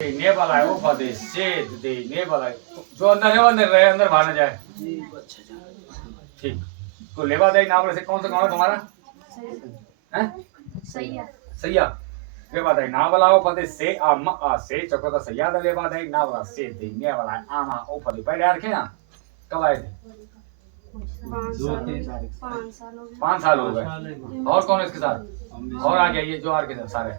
ने वाला है वो फदे से दे ने वाला है जो अंदर है वो अंदर रहे, अंदर बाहर न जाए। ठीक। तो लेवा दे नाम से कौन सा गाँव है तुम्हारा? हैं? सैया। सैया। लेवा दे नाम वाला वो फदे से आ म आ से चको तो सैया दे लेवा दे नाम वाला से दे ने वाला आमा ओ फदे पहले यार के ना कब आए थे? 5 साल हो गए। और कौन है इसके साथ? और आ गया ये जो आर के सारे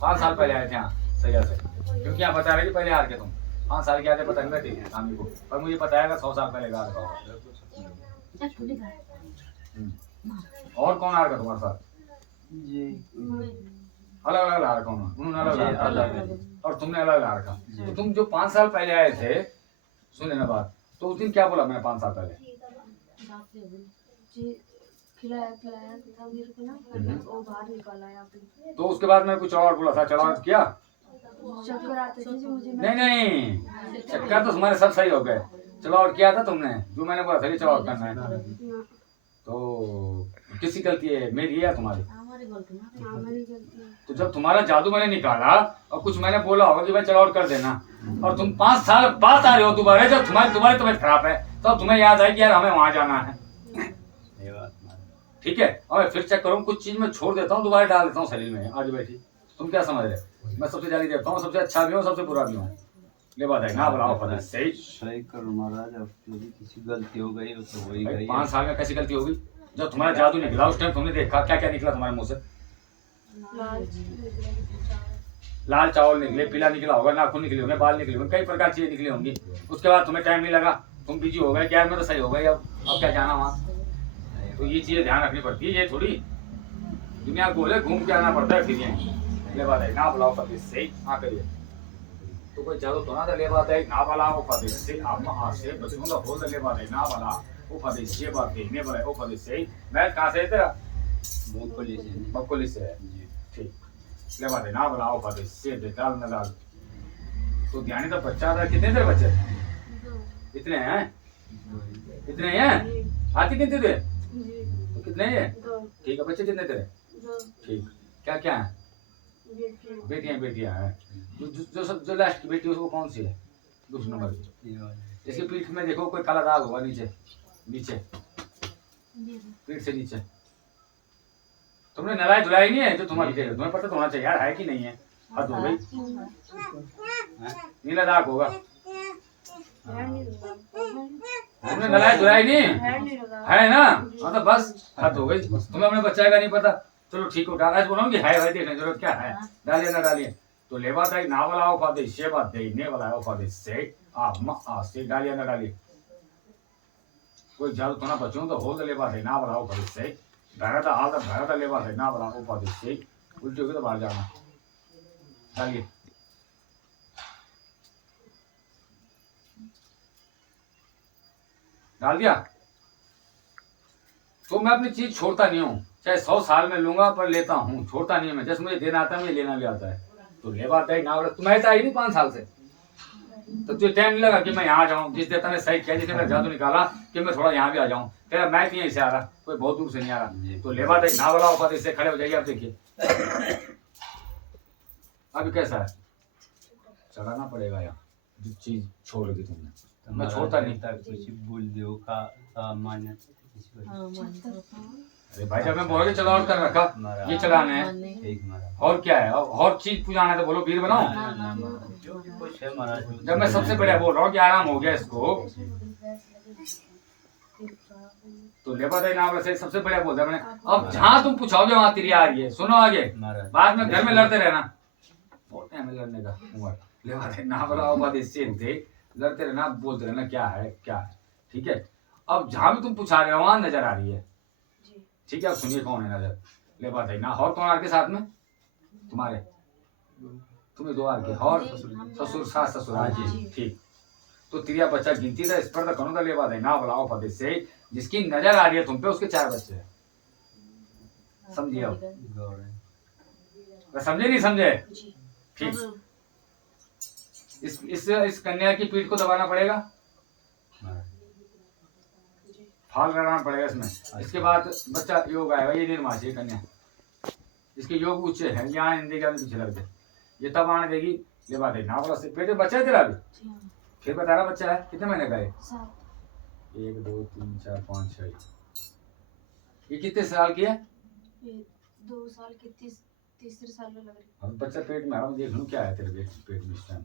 5 साल पहले आए थे यहाँ सैया से। क्योंकि आप बता रहे कि पहले हार के तुम 5 साल के आते पता नहीं थी शामी को, पर मुझे बताया 100 साल पहले का होगा। और कौन हार का तुम्हारे साथ? अलग अलग हार कौन? उन्होंने अलग अलग और तुमने अलग हार का। तो तुम जो 5 साल पहले आए थे, सुन लेना बात, तो उस दिन क्या बोला मैंने 5 साल पहले? खिलाया था मेरे को ना, वो बाहर निकाला है आपने। तो उसके बाद मैंने कुछ और बोला था, चढ़ावा किया? चक्कर आते थे मुझे। नहीं चक्कर तो तुम्हारे सब सही हो गए। चलो और किया था तुमने जो मैंने बोला था कि चलो और करना है। तो किसकी गलती है, मेरी या तुम्हारी? तो जब तुम्हारा जादू मैंने निकाला और कुछ मैंने बोला होगा कि भाई चलो और कर देना, और तुम 5 साल बाद आ रहे हो दोबारा, जब तुम्हारी तबीयत खराब है तो तुम्हें याद है कि यार हमें वहां जाना है। ठीक है, और फिर चेक करूँ कुछ चीज में छोड़ देता हूँ, दोबारा डाल देता हूँ शरीर में। आज बैठी तुम क्या समझ रहे? मैं सबसे जाली देता हूँ, सबसे अच्छा भी हूँ, सबसे बुरा भी हूँ। ले बात है ना, बुलाओ फतेह सही करो महाराज। अब जो भी किसी गलती हो गई हो तो वही गई। 5 साल में कैसी गलती होगी? जब तुम्हारा जादू निकला उस टाइम तुमने देखा क्या क्या निकला तुम्हारे मुंह से? लाल चावल निकले, पीला निकला होगा, नाखून निकले होंगे, बाल निकले होंगे, कई प्रकार की चीजें निकली होंगी। उसके बाद तुम्हें टाइम नहीं लगा, तुम बिजी हो गए कि यार मैं तो सही हो गई, अब क्या जाना वहाँ। तो ये चीजें ध्यान रखनी पड़ती है। ये थोड़ी दुनिया गोले घूम के आना पड़ता है फिर ये। ले बात है ना, बुलाओ फतेह सही हाँ करिए। तो कोई जादू तो ना ले बात है ना, वाला वो फतेह से आप आ से बच्चों का बोल ले बात है ना, वाला वो फतेह से बात देखने वाला वो फतेह सही। मैं कहाँ से है तेरा? बकोली से है। ठीक। ले बात है ना, बुलाओ फतेह से बेताल न डाल। तो ध्यान तो बच्चा था। कितने थे बच्चे? इतने हैं? इतने हैं? हाथी कितने थे? तो कितने हैं? ठीक है, बच्चे कितने तेरे? ठीक। क्या क्या है? बेटियां हैं। जो लास्ट की बेटी है उसको कौन सी है? दूसरे नंबर की। इसकी पीठ में देखो कोई काला दाग होगा नीचे पीठ से नीचे। तुमने नलाई धुलाई नहीं है जो तुम्हारी जगह, तुम्हें पता तो होना चाहिए यार है कि नहीं है। हद हो गई। नीला दाग होगा। तुमने नलाई धुलाई नहीं है ना? हाँ तो बस हद हो गई। तुम्हें अपने बच्चे का नहीं पता। चलो ठीक हो, आज बोलो कि है भाई देखने जरूरत क्या है, डालिए ना डालिए। तो लेवा दाई ना वाला हो फादे से बात दे ने वाला हो फादे से आ म आ से डालिए ना डालिए। कोई जादू तो ना बच्चों तो हो लेवा दे ना वाला हो फादे से भारत हाल भारत लेवा दे ना वाला हो फादे से उल्टी होगी तो बाहर जाना। डालिए। डाल दिया। तो मैं अपनी चीज छोड़ता नहीं हूँ, चाहे 100 साल में लूंगा पर लेता हूँ, छोड़ता नहीं मैं। जैसे मुझे देना आता है मुझे लेना भी आता है। तो ले बात है ना, तुम्हें आई नहीं 5 साल से, तो तुझे टाइम नहीं लगा कि मैं यहाँ जाऊँ। जिस देवता ने सही किया, जिसने मेरा जादू निकाला कि मैं थोड़ा यहाँ भी आ जाऊँ। तेरा मैच यहीं से आ रहा, कोई बहुत दूर से नहीं आ रहा। तो ले बात है ना वाला होगा, इससे खड़े हो जाइए। आप देखिए अभी कैसा है, चलाना पड़ेगा यहाँ जो चीज छोड़ दी तुमने। मैं छोड़ता नहीं। कुछ बोल दो का मान्य। अरे भाई जब मैं बोल के चला और कर रखा, ये चलाना है और क्या है, और चीज पुजाना है तो बोलो वीर बनाओ। जब मैं सबसे बढ़िया बोल रहा हूँ कि आराम हो गया इसको, तो लेबर है ना वैसे सबसे बढ़िया बोलता मैंने। अब जहाँ तुम पूछोगे वहां तिरिया आ रही है। सुनो आगे, बाद में घर में लड़ते रहना, बहुत टाइम है लड़ने का उम्र। लेबर है ना बोला बात इससे लड़ते रहना, बोलते रहना क्या है क्या है। ठीक है, अब जहाँ भी तुम पूछा रहे हो वहां नजर आ रही है। ठीक है, अब सुनिए कौन है नजर। ले बात है ना, और कौन आर के साथ में? तुम्हारे तुम्हें 2 आर के और ससुर सास ससुराल जी। ठीक। तो तिरिया बच्चा गिनती था, इस पर तो कौन था? ले बात है ना बुलाओ फतेह से जिसकी नजर आ रही है तुम पे, उसके 4 बच्चे हैं। समझिए अब? समझे नहीं समझे? ठीक। इस कन्या की पीठ को दबाना पड़ेगा, फाल लगाना पड़ेगा इसमें। इसके बाद बच्चा योग आएगा। ये निर्माशी कन्या, इसके योग ऊंचे हैं, यहाँ हिंदी का पीछे लग जाए। ये तब आने देगी ले बात है ना बोला से पेट में बच्चा है तेरा भी जी हाँ फिर बता रहा बच्चा है कितने महीने का है 7 1 2 3 4 5 6 ये कितने साल की है ये 2 साल की तीसरे साल में लग रही अब बच्चा पेट में आ रहा हूँ देख लूँ क्या है तेरे पेट में इस टाइम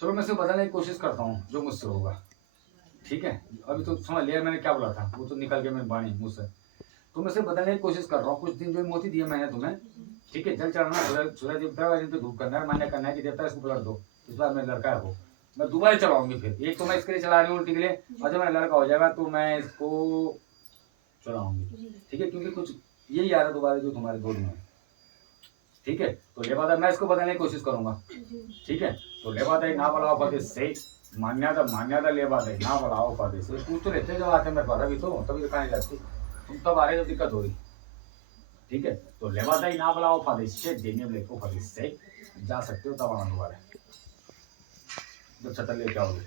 चलो मैं इसे बदलने की कोशिश करता हूँ जो मुझसे होगा ठीक है अभी तो समझ लिया मैंने क्या बोला था वो तो निकल गया मेरी वाणी मुँह से तो मैं इसे बदलने की कोशिश कर रहा हूँ कुछ दिन जो मोती दिए मैंने तुम्हें ठीक है जल चढ़ाना सूरज देवता वाले पे धूप करना है मान्य करना है कि देवता इसको ब्लड दो इस बार मेरा लड़का है वो मैं दोबारा चलाऊंगी फिर एक तो मैं इसके लिए चला रही हूँ उल्टी के लिए और जब मेरा लड़का हो जाएगा तो मैं इसको चलाऊंगी जी ठीक है क्योंकि कुछ यही आ रहा है दोबारा जो तुम्हारे गोद में है ठीक है तो लेबादा मैं इसको बदलने की कोशिश करूंगा जी ठीक है तो लेबादा ना बलाओ पदे से मान्यता लेबादा ना बलाओ पदे से पूछ तो लेते जब आते मेरे पास अभी तो तभी कहानी लगती तुम तब आ रहे जब दिक्कत हो रही ठीक है तो लेबादा ना बलाओ पदे से देने वाले को पदे से जा सकते हो तब आना दोबारा जब छतर लेके आओगे